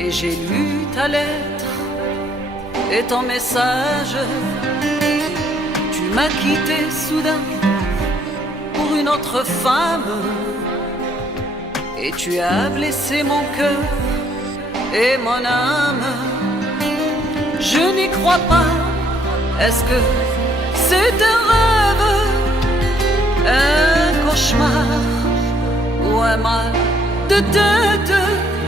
et j'ai lu ta lettre et ton message. Tu m'as quitté soudain pour une autre femme et tu as blessé mon cœur et mon âme. Je n'y crois pas. Est-ce que c'est un rêve, un cauchemar ou un mal de tête?